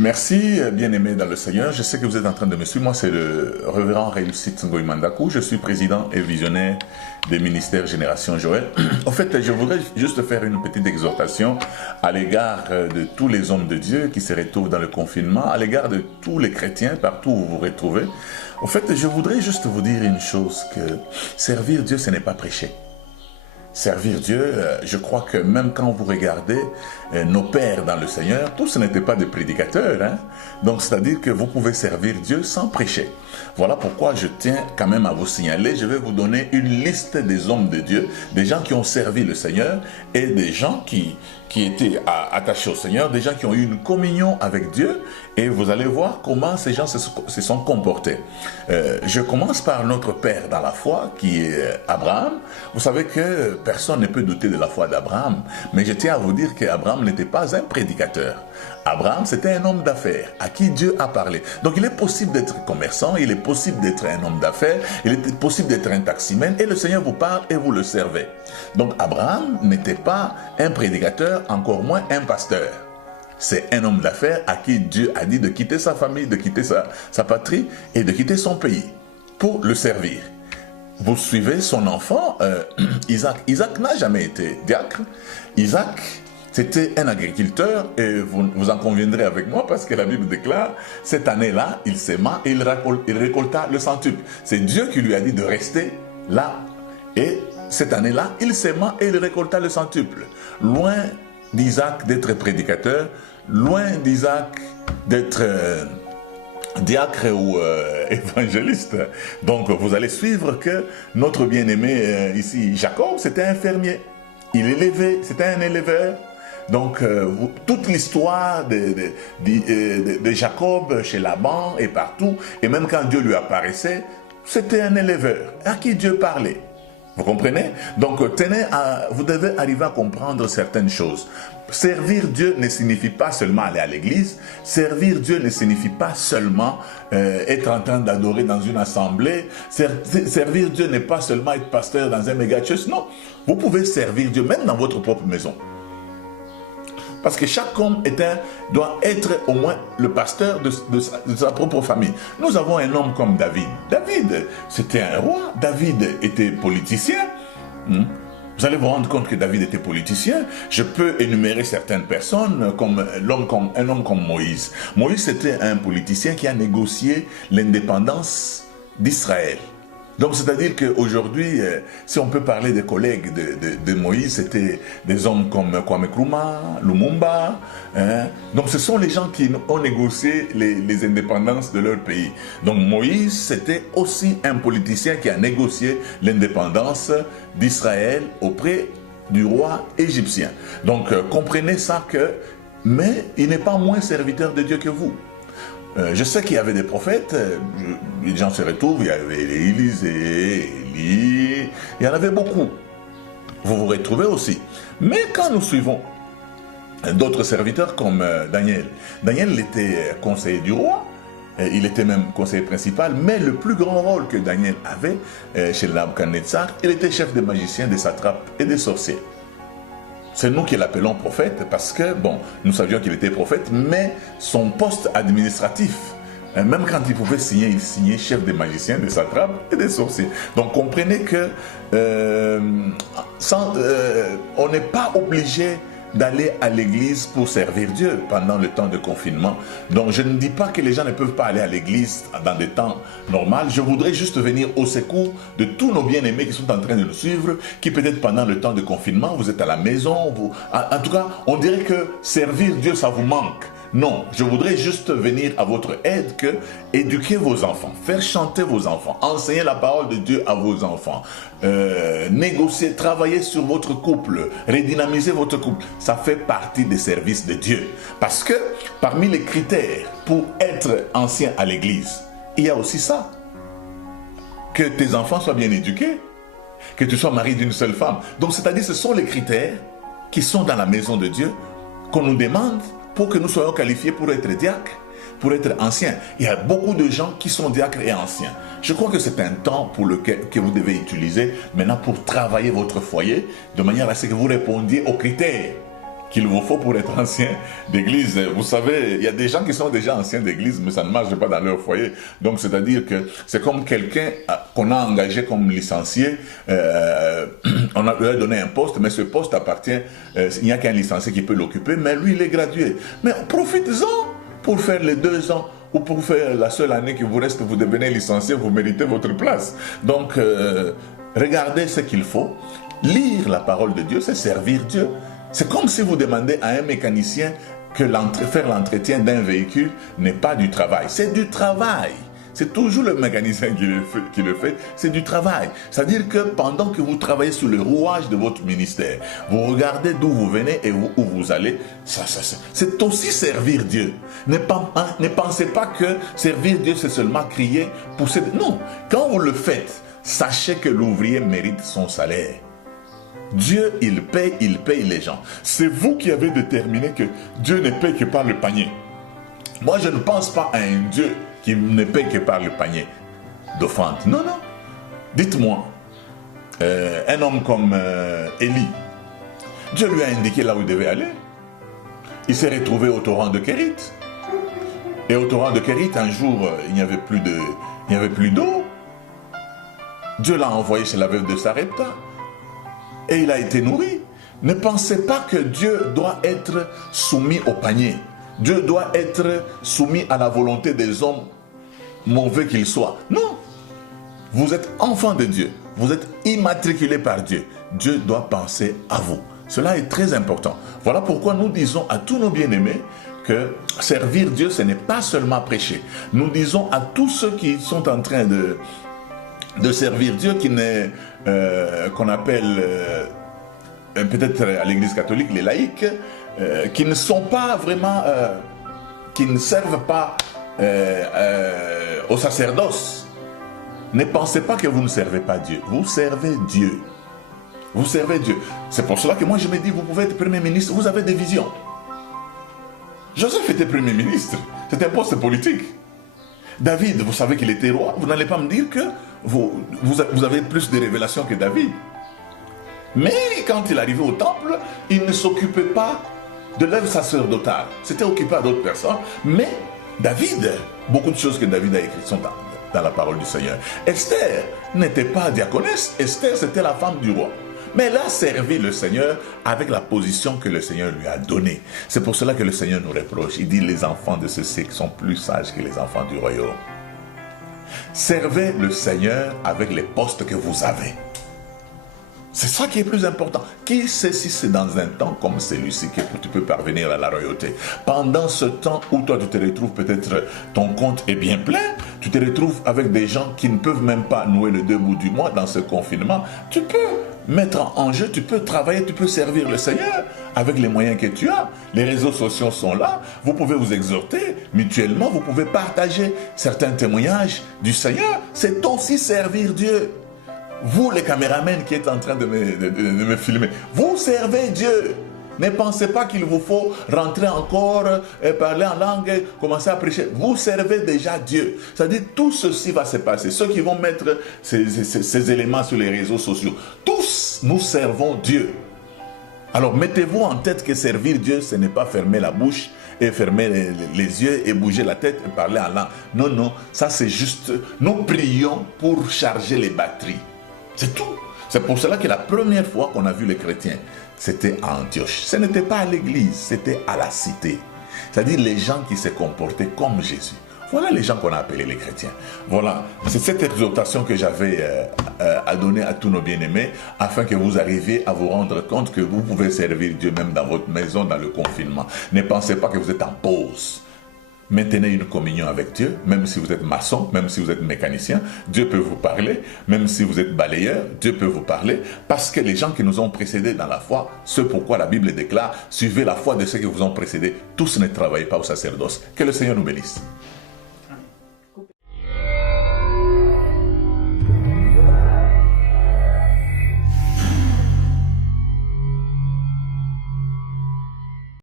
Merci, bien-aimé dans le Seigneur. Je sais que vous êtes en train de me suivre. Moi, c'est le révérend Réussite Ngoïmandakou. Je suis président et visionnaire des ministères Génération Joël. En fait, je voudrais juste faire une petite exhortation à l'égard de tous les hommes de Dieu qui se retrouvent dans le confinement, à l'égard de tous les chrétiens partout où vous vous retrouvez. En fait, je voudrais juste vous dire une chose, que servir Dieu, ce n'est pas prêcher. Servir Dieu, je crois que même quand vous regardez nos pères dans le Seigneur, tous n'étaient pas des prédicateurs. Hein? Donc, c'est-à-dire que vous pouvez servir Dieu sans prêcher. Voilà pourquoi je tiens quand même à vous signaler, je vais vous donner une liste des hommes de Dieu, des gens qui ont servi le Seigneur et des gens qui étaient attachés au Seigneur, des gens qui ont eu une communion avec Dieu, et vous allez voir comment ces gens se sont comportés. Je commence par notre père dans la foi, qui est Abraham. Vous savez que personne ne peut douter de la foi d'Abraham, mais je tiens à vous dire qu'Abraham n'était pas un prédicateur. Abraham, c'était un homme d'affaires à qui Dieu a parlé. Donc il est possible d'être commerçant, il est possible d'être un homme d'affaires, il est possible d'être un taximène, et le Seigneur vous parle et vous le servez. Donc Abraham n'était pas un prédicateur, encore moins un pasteur. C'est un homme d'affaires à qui Dieu a dit de quitter sa famille, de quitter sa patrie et de quitter son pays pour le servir. Vous suivez son enfant, Isaac. Isaac n'a jamais été diacre. Isaac, c'était un agriculteur, et vous en conviendrez avec moi parce que la Bible déclare, cette année-là, il s'aima et il récolta le centuple. C'est Dieu qui lui a dit de rester là. Et cette année-là, il s'aima et il récolta le centuple. Loin d'Isaac d'être prédicateur, loin d'Isaac d'être diacre ou évangéliste. Donc vous allez suivre que notre bien-aimé ici, Jacob, c'était un fermier. Il élevait, c'était un éleveur. Donc toute l'histoire de Jacob chez Laban et partout, et même quand Dieu lui apparaissait, c'était un éleveur à qui Dieu parlait. Vous comprenez? Donc, vous devez arriver à comprendre certaines choses. Servir Dieu ne signifie pas seulement aller à l'église. Servir Dieu ne signifie pas seulement être en train d'adorer dans une assemblée. Servir Dieu n'est pas seulement être pasteur dans un méga-church. Non, vous pouvez servir Dieu même dans votre propre maison. Parce que chaque homme doit être au moins le pasteur de sa propre famille. Nous avons un homme comme David. David, c'était un roi. David était politicien. Vous allez vous rendre compte que David était politicien. Je peux énumérer certaines personnes comme un homme comme Moïse. Moïse, c'était un politicien qui a négocié l'indépendance d'Israël. Donc, c'est-à-dire qu'aujourd'hui, si on peut parler des collègues de Moïse, c'était des hommes comme Kwame Nkrumah, Lumumba. Hein? Donc, ce sont les gens qui ont négocié les indépendances de leur pays. Donc, Moïse, c'était aussi un politicien qui a négocié l'indépendance d'Israël auprès du roi égyptien. Donc, comprenez ça mais il n'est pas moins serviteur de Dieu que vous. Je sais qu'il y avait des prophètes, les gens se retrouvent, il y avait Élisée, Élie, il y en avait beaucoup. Vous vous retrouvez aussi. Mais quand nous suivons d'autres serviteurs comme Daniel, Daniel était conseiller du roi, il était même conseiller principal, mais le plus grand rôle que Daniel avait chez Nabuchodonosor, il était chef des magiciens, des satrapes et des sorciers. C'est nous qui l'appelons prophète parce que, bon, nous savions qu'il était prophète, mais son poste administratif, même quand il pouvait signer, il signait chef des magiciens, des satrapes et des sorciers. Donc comprenez que on n'est pas obligé d'aller à l'église pour servir Dieu pendant le temps de confinement. Donc je ne dis pas que les gens ne peuvent pas aller à l'église dans des temps normaux. Je voudrais juste venir au secours de tous nos bien-aimés qui sont en train de nous suivre, qui peut-être pendant le temps de confinement, vous êtes à la maison. En tout cas, on dirait que servir Dieu, ça vous manque. Non, je voudrais juste venir à votre aide, éduquer vos enfants, faire chanter vos enfants, enseigner la parole de Dieu à vos enfants, négocier, travailler sur votre couple, redynamiser votre couple. Ça fait partie des services de Dieu. Parce que parmi les critères pour être ancien à l'église, il y a aussi ça. Que tes enfants soient bien éduqués, que tu sois marié d'une seule femme. Donc c'est-à-dire ce sont les critères qui sont dans la maison de Dieu qu'on nous demande pour que nous soyons qualifiés pour être diacres, pour être anciens. Il y a beaucoup de gens qui sont diacres et anciens. Je crois que c'est un temps que vous devez utiliser maintenant pour travailler votre foyer de manière à ce que vous répondiez aux critères qu'il vous faut pour être ancien d'église. Vous savez, il y a des gens qui sont déjà anciens d'église, mais ça ne marche pas dans leur foyer. Donc, c'est-à-dire que c'est comme quelqu'un qu'on a engagé comme licencié. On a lui a donné un poste, mais ce poste appartient, il n'y a qu'un licencié qui peut l'occuper, mais lui, il est gradué. Mais profitez-en pour faire les 2 ans ou pour faire la seule année qui vous reste, vous devenez licencié, vous méritez votre place. Donc, regardez ce qu'il faut. Lire la parole de Dieu, c'est servir Dieu. C'est comme si vous demandez à un mécanicien que faire l'entretien d'un véhicule n'est pas du travail. C'est du travail. C'est toujours le mécanicien qui le fait, c'est du travail. C'est-à-dire que pendant que vous travaillez sur le rouage de votre ministère, vous regardez d'où vous venez et où vous allez, c'est aussi servir Dieu. Ne pensez pas que servir Dieu, c'est seulement crier, pousser. Non, quand vous le faites, sachez que l'ouvrier mérite son salaire. Dieu, il paye les gens. C'est vous qui avez déterminé que Dieu ne paye que par le panier. Moi, je ne pense pas à un Dieu qui ne paye que par le panier d'offrande. Non, non. Dites-moi, un homme comme Élie, Dieu lui a indiqué là où il devait aller. Il s'est retrouvé au torrent de Kérit. Et au torrent de Kérit, un jour, il n'y avait plus d'eau. Dieu l'a envoyé chez la veuve de Sarepta. Et il a été nourri. Ne pensez pas que Dieu doit être soumis au panier. Dieu doit être soumis à la volonté des hommes, mauvais qu'ils soient. Non. Vous êtes enfant de Dieu. Vous êtes immatriculé par Dieu. Dieu doit penser à vous. Cela est très important. Voilà pourquoi nous disons à tous nos bien-aimés que servir Dieu, ce n'est pas seulement prêcher. Nous disons à tous ceux qui sont en train de servir Dieu, qu'on appelle peut-être à l'église catholique les laïcs, qui ne sont pas vraiment, qui ne servent pas au sacerdoce. Ne pensez pas que vous ne servez pas Dieu. Vous servez Dieu. Vous servez Dieu. C'est pour cela que moi je me dis, vous pouvez être Premier ministre, vous avez des visions. Joseph était Premier ministre. C'est un poste politique. David, vous savez qu'il était roi. Vous n'allez pas me dire que vous avez plus de révélations que David. Mais quand il arrivait au temple, il ne s'occupait pas de l'œuvre sacerdotale. C'était occupé à d'autres personnes. Mais David, beaucoup de choses que David a écrites sont dans la parole du Seigneur. Esther n'était pas diaconesse. Esther, c'était la femme du roi. Mais elle a servi le Seigneur avec la position que le Seigneur lui a donnée. C'est pour cela que le Seigneur nous reproche. Il dit, les enfants de ce siècle sont plus sages que les enfants du royaume. Servez le Seigneur avec les postes que vous avez. C'est ça qui est plus important. Qui sait si c'est dans un temps comme celui-ci que tu peux parvenir à la royauté? Pendant ce temps où toi tu te retrouves, peut-être ton compte est bien plein, tu te retrouves avec des gens qui ne peuvent même pas nouer le 2 bouts du mois dans ce confinement, tu peux mettre en jeu, tu peux travailler, tu peux servir le Seigneur avec les moyens que tu as. Les réseaux sociaux sont là, vous pouvez vous exhorter mutuellement, vous pouvez partager certains témoignages du Seigneur. C'est aussi servir Dieu. Vous, les caméramans qui êtes en train de me filmer, vous servez Dieu. Ne pensez pas qu'il vous faut rentrer encore, parler en langue, commencer à prêcher. Vous servez déjà Dieu. C'est-à-dire, tout ceci va se passer. Ceux qui vont mettre ces éléments sur les réseaux sociaux, tous nous servons Dieu. Alors, mettez-vous en tête que servir Dieu, ce n'est pas fermer la bouche et fermer les yeux et bouger la tête et parler en langue. Non, non, ça c'est juste, nous prions pour charger les batteries. C'est tout. C'est pour cela que la première fois qu'on a vu les chrétiens, c'était à Antioche. Ce n'était pas à l'église, c'était à la cité. C'est-à-dire les gens qui se comportaient comme Jésus. Voilà les gens qu'on a appelés les chrétiens. Voilà, c'est cette exhortation que j'avais à donner à tous nos bien-aimés, afin que vous arriviez à vous rendre compte que vous pouvez servir Dieu même dans votre maison, dans le confinement. Ne pensez pas que vous êtes en pause. Maintenez une communion avec Dieu, même si vous êtes maçon, même si vous êtes mécanicien, Dieu peut vous parler, même si vous êtes balayeur, Dieu peut vous parler, parce que les gens qui nous ont précédés dans la foi, ce pourquoi la Bible déclare, suivez la foi de ceux qui vous ont précédés, tous ne travaillent pas au sacerdoce. Que le Seigneur nous bénisse.